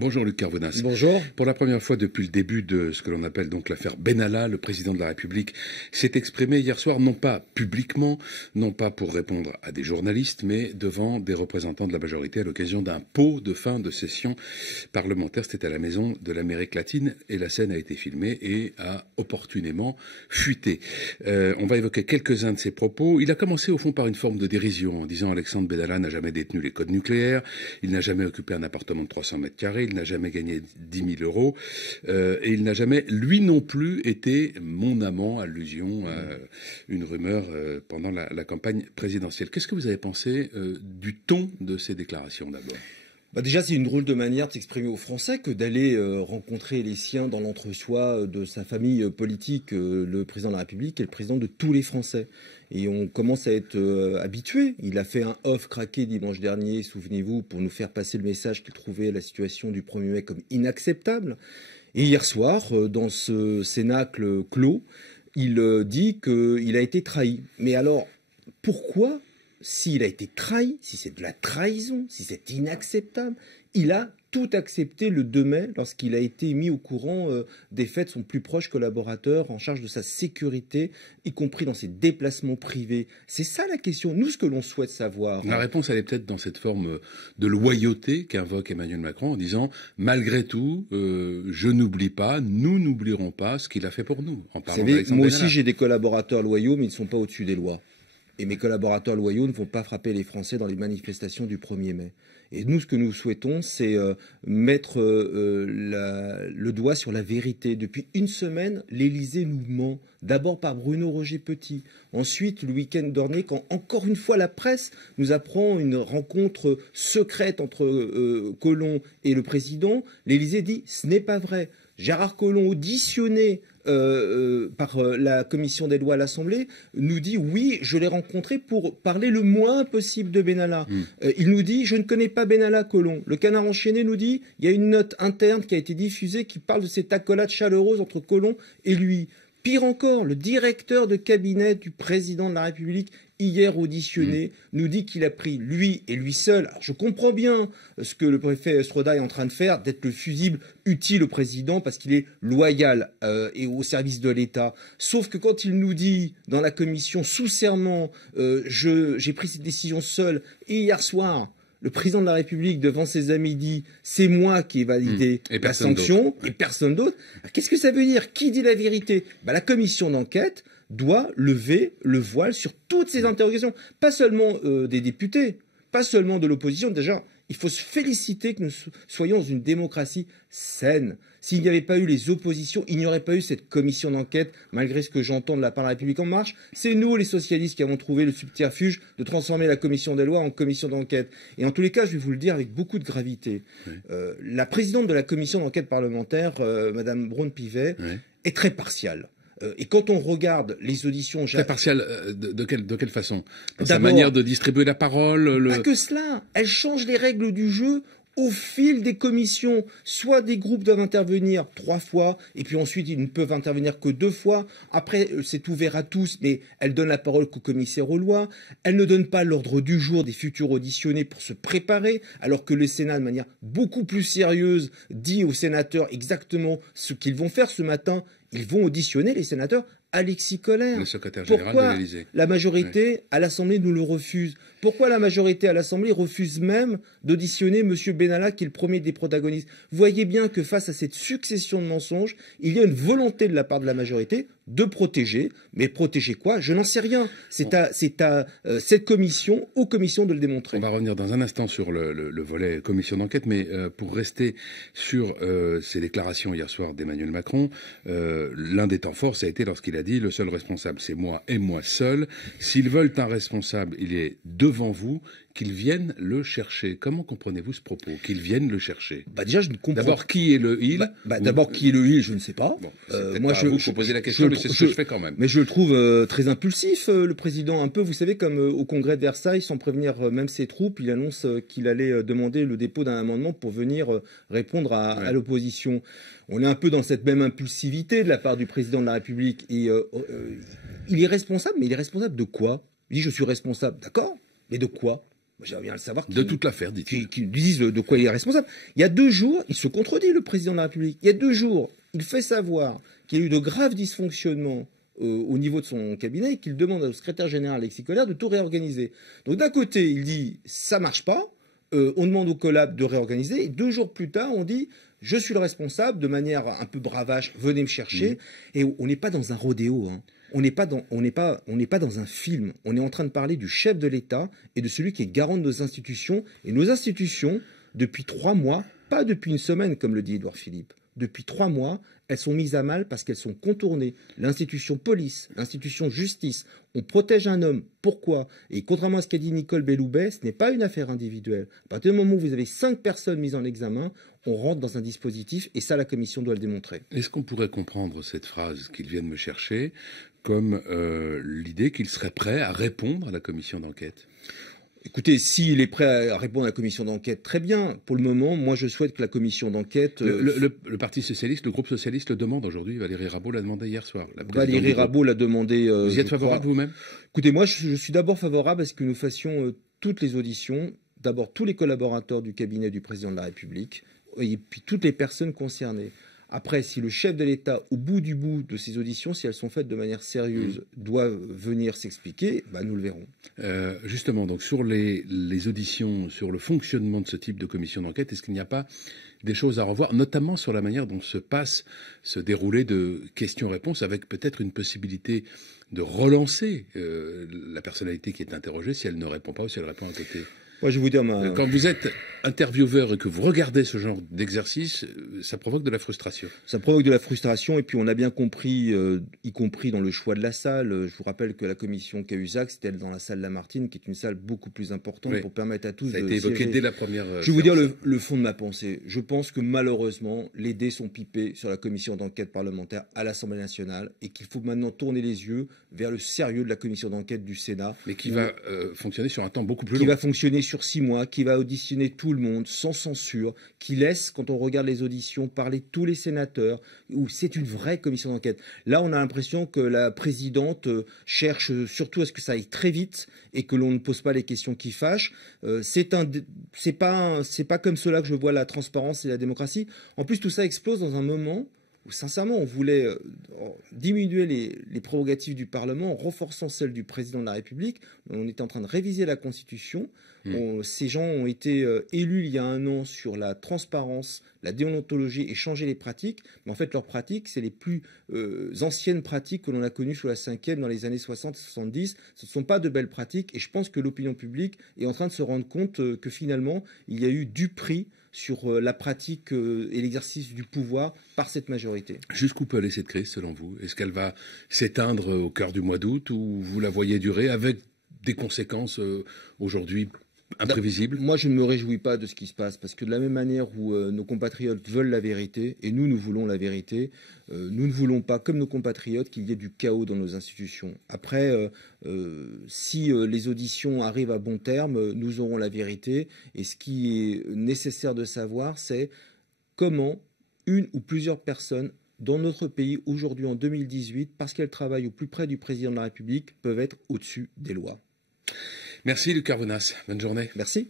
Bonjour Luc Carvenas. Bonjour. Pour la première fois depuis le début de ce que l'on appelle donc l'affaire Benalla, le président de la République s'est exprimé hier soir, non pas publiquement, non pas pour répondre à des journalistes, mais devant des représentants de la majorité à l'occasion d'un pot de fin de session parlementaire. C'était à la Maison de l'Amérique latine et la scène a été filmée et a opportunément fuité. On va évoquer quelques-uns de ses propos. Il a commencé au fond par une forme de dérision en disant Alexandre Benalla n'a jamais détenu les codes nucléaires, il n'a jamais occupé un appartement de 300 mètres carrés, il n'a jamais gagné 10 000 euros et il n'a jamais, lui non plus, été mon amant, allusion à une rumeur pendant la campagne présidentielle. Qu'est-ce que vous avez pensé du ton de ces déclarations d'abord ? Déjà, c'est une drôle de manière de s'exprimer aux Français que d'aller rencontrer les siens dans l'entre-soi de sa famille politique. Le président de la République est le président de tous les Français. Et on commence à être habitué. Il a fait un off craqué dimanche dernier, souvenez-vous, pour nous faire passer le message qu'il trouvait la situation du 1er mai comme inacceptable. Et hier soir, dans ce cénacle clos, il dit qu'il a été trahi. Mais alors, pourquoi ? S'il a été trahi, si c'est de la trahison, si c'est inacceptable, il a tout accepté le 2 mai lorsqu'il a été mis au courant des faits de son plus proche collaborateur en charge de sa sécurité, y compris dans ses déplacements privés. C'est ça la question. Nous, ce que l'on souhaite savoir... La réponse, elle est peut-être dans cette forme de loyauté qu'invoque Emmanuel Macron en disant « Malgré tout, je n'oublie pas, nous n'oublierons pas ce qu'il a fait pour nous ». Vous savez, moi aussi, j'ai des collaborateurs loyaux, mais ils ne sont pas au-dessus des lois. Et mes collaborateurs loyaux ne vont pas frapper les Français dans les manifestations du 1er mai. Et nous, ce que nous souhaitons, c'est mettre le doigt sur la vérité. Depuis une semaine, l'Élysée nous ment. D'abord par Bruno Roger-Petit. Ensuite, le week-end dernier, quand encore une fois la presse nous apprend une rencontre secrète entre Collomb et le président, l'Élysée dit « ce n'est pas vrai ». Gérard Collomb, auditionné par la commission des lois à l'Assemblée, nous dit oui, je l'ai rencontré pour parler le moins possible de Benalla. Il nous dit je ne connais pas Benalla, Collomb. Le Canard enchaîné nous dit il y a une note interne qui a été diffusée qui parle de cette accolade chaleureuse entre Collomb et lui. Pire encore, le directeur de cabinet du président de la République, hier auditionné, nous dit qu'il a pris lui et lui seul. Alors je comprends bien ce que le préfet Sroda est en train de faire, d'être le fusible utile au président parce qu'il est loyal et au service de l'État. Sauf que quand il nous dit dans la commission sous serment, j'ai pris cette décision seul, et hier soir, le président de la République, devant ses amis, dit « c'est moi qui ai validé la sanction et personne d'autre ». Qu'est-ce que ça veut dire? Qui dit la vérité? La commission d'enquête doit lever le voile sur toutes ces interrogations. Pas seulement des députés, pas seulement de l'opposition. Déjà, il faut se féliciter que nous soyons dans une démocratie saine. S'il n'y avait pas eu les oppositions, il n'y aurait pas eu cette commission d'enquête, malgré ce que j'entends de la part de la République En Marche. C'est nous, les socialistes, qui avons trouvé le subterfuge de transformer la commission des lois en commission d'enquête. Et en tous les cas, je vais vous le dire avec beaucoup de gravité. La présidente de la commission d'enquête parlementaire, Madame Braun-Pivet, est très partiale. Et quand on regarde les auditions... Très partial, de quelle façon? Dans sa manière de distribuer la parole Pas que cela. Elle change les règles du jeu au fil des commissions. Soit des groupes doivent intervenir 3 fois, et puis ensuite ils ne peuvent intervenir que 2 fois. Après, c'est ouvert à tous, mais elle donne la parole qu'au commissaire aux lois. Elle ne donne pas l'ordre du jour des futurs auditionnés pour se préparer, alors que le Sénat, de manière beaucoup plus sérieuse, dit aux sénateurs exactement ce qu'ils vont faire ce matin. Ils vont auditionner les sénateurs Alexis Collère. Le secrétaire général de l'Élysée. La majorité à l'Assemblée nous le refuse? Pourquoi la majorité à l'Assemblée refuse même d'auditionner M. Benalla, qui est le premier des protagonistes? Vous voyez bien que face à cette succession de mensonges, il y a une volonté de la part de la majorité de protéger. Mais protéger quoi? Je n'en sais rien. C'est à cette commission, aux commissions de le démontrer. On va revenir dans un instant sur le volet commission d'enquête, mais pour rester sur ces déclarations hier soir d'Emmanuel Macron, l'un des temps forts, ça a été lorsqu'il a dit « le seul responsable, c'est moi et moi seul. S'ils veulent un responsable, il est devant vous, qu'ils viennent le chercher ». Comment comprenez-vous ce propos? Qu'ils viennent le chercher? Déjà, je ne comprends pas. D'abord, qui est le « il » D'abord, qui est le « il », je ne sais pas. Bon, moi, je vous poser la question, mais c'est ce que je fais quand même. Mais je le trouve très impulsif, le président. Un peu, vous savez, comme au congrès de Versailles, sans prévenir même ses troupes, il annonce qu'il allait demander le dépôt d'un amendement pour venir répondre à l'opposition. On est un peu dans cette même impulsivité de la part du président de la République. Et il est responsable, mais il est responsable de quoi? Il dit « je suis responsable ». D'accord, mais de quoi? J'aimerais bien le savoir. De toute l'affaire, dit-il. Qui disent de quoi il est responsable. Il y a 2 jours, il se contredit, le président de la République. Il y a 2 jours, il fait savoir qu'il y a eu de graves dysfonctionnements au niveau de son cabinet et qu'il demande au secrétaire général Alexis Collère de tout réorganiser. Donc d'un côté, il dit ça marche pas, on demande au collab de réorganiser, et 2 jours plus tard, on dit je suis le responsable, de manière un peu bravache, venez me chercher. Et on n'est pas dans un rodéo, hein. On n'est pas dans un film. On est en train de parler du chef de l'État et de celui qui est garant de nos institutions. Et nos institutions, depuis 3 mois, pas depuis une semaine, comme le dit Édouard Philippe, depuis 3 mois, elles sont mises à mal parce qu'elles sont contournées. L'institution police, l'institution justice, on protège un homme. Pourquoi? Et contrairement à ce qu'a dit Nicole Belloubet, ce n'est pas une affaire individuelle. À partir du moment où vous avez 5 personnes mises en examen, on rentre dans un dispositif et ça, la commission doit le démontrer. Est-ce qu'on pourrait comprendre cette phrase qu'ils viennent me chercher comme l'idée qu'il serait prêt à répondre à la commission d'enquête? Écoutez, s'il est prêt à répondre à la commission d'enquête, très bien. Pour le moment, moi, je souhaite que la commission d'enquête... Le Parti socialiste, le groupe socialiste le demande aujourd'hui. Valérie Rabault l'a demandé hier soir. Valérie Rabault l'a demandé... Vous y êtes favorable vous-même? Écoutez, moi, je suis d'abord favorable à ce que nous fassions toutes les auditions. D'abord, tous les collaborateurs du cabinet du président de la République et puis toutes les personnes concernées. Après, si le chef de l'État, au bout de ces auditions, si elles sont faites de manière sérieuse, doit venir s'expliquer, nous le verrons. Justement, donc sur les auditions, sur le fonctionnement de ce type de commission d'enquête, est-ce qu'il n'y a pas des choses à revoir, notamment sur la manière dont se dérouler de questions-réponses, avec peut-être une possibilité de relancer la personnalité qui est interrogée si elle ne répond pas ou si elle répond à côté? Moi, je vais vous dire Quand vous êtes intervieweur et que vous regardez ce genre d'exercice, ça provoque de la frustration. Ça provoque de la frustration et puis on a bien compris, y compris dans le choix de la salle. Je vous rappelle que la commission Cahuzac, c'était dans la salle Lamartine, qui est une salle beaucoup plus importante pour permettre à tous de siéger. Ça a été évoqué dès la première Je vais vous dire le fond de ma pensée. Je pense que malheureusement, les dés sont pipés sur la commission d'enquête parlementaire à l'Assemblée nationale et qu'il faut maintenant tourner les yeux vers le sérieux de la commission d'enquête du Sénat. Mais qui va fonctionner sur un temps beaucoup plus long. Qui va fonctionner sur 6 mois, qui va auditionner tout le monde sans censure, qui laisse, quand on regarde les auditions, parler tous les sénateurs, où c'est une vraie commission d'enquête. Là, on a l'impression que la présidente cherche surtout à ce que ça aille très vite et que l'on ne pose pas les questions qui fâchent. C'est pas comme cela que je vois la transparence et la démocratie. En plus, tout ça explose dans un moment où, sincèrement, on voulait diminuer les prérogatives du Parlement en renforçant celles du président de la République. On était en train de réviser la Constitution. Ces gens ont été élus il y a 1 an sur la transparence, la déontologie et changer les pratiques. Mais en fait, leurs pratiques, c'est les plus anciennes pratiques que l'on a connues sous la 5e dans les années 60 et 70. Ce ne sont pas de belles pratiques. Et je pense que l'opinion publique est en train de se rendre compte que finalement, il y a eu du prix sur la pratique et l'exercice du pouvoir par cette majorité. Jusqu'où peut aller cette crise, selon vous? Est-ce qu'elle va s'éteindre au cœur du mois d'août ou vous la voyez durer avec des conséquences aujourd'hui imprévisibles? Moi, je ne me réjouis pas de ce qui se passe parce que de la même manière où nos compatriotes veulent la vérité, et nous voulons la vérité, nous ne voulons pas, comme nos compatriotes, qu'il y ait du chaos dans nos institutions. Après, si les auditions arrivent à bon terme, nous aurons la vérité. Et ce qui est nécessaire de savoir, c'est comment une ou plusieurs personnes dans notre pays, aujourd'hui en 2018, parce qu'elles travaillent au plus près du président de la République, peuvent être au-dessus des lois. Merci Luc Carbonas. Bonne journée. Merci.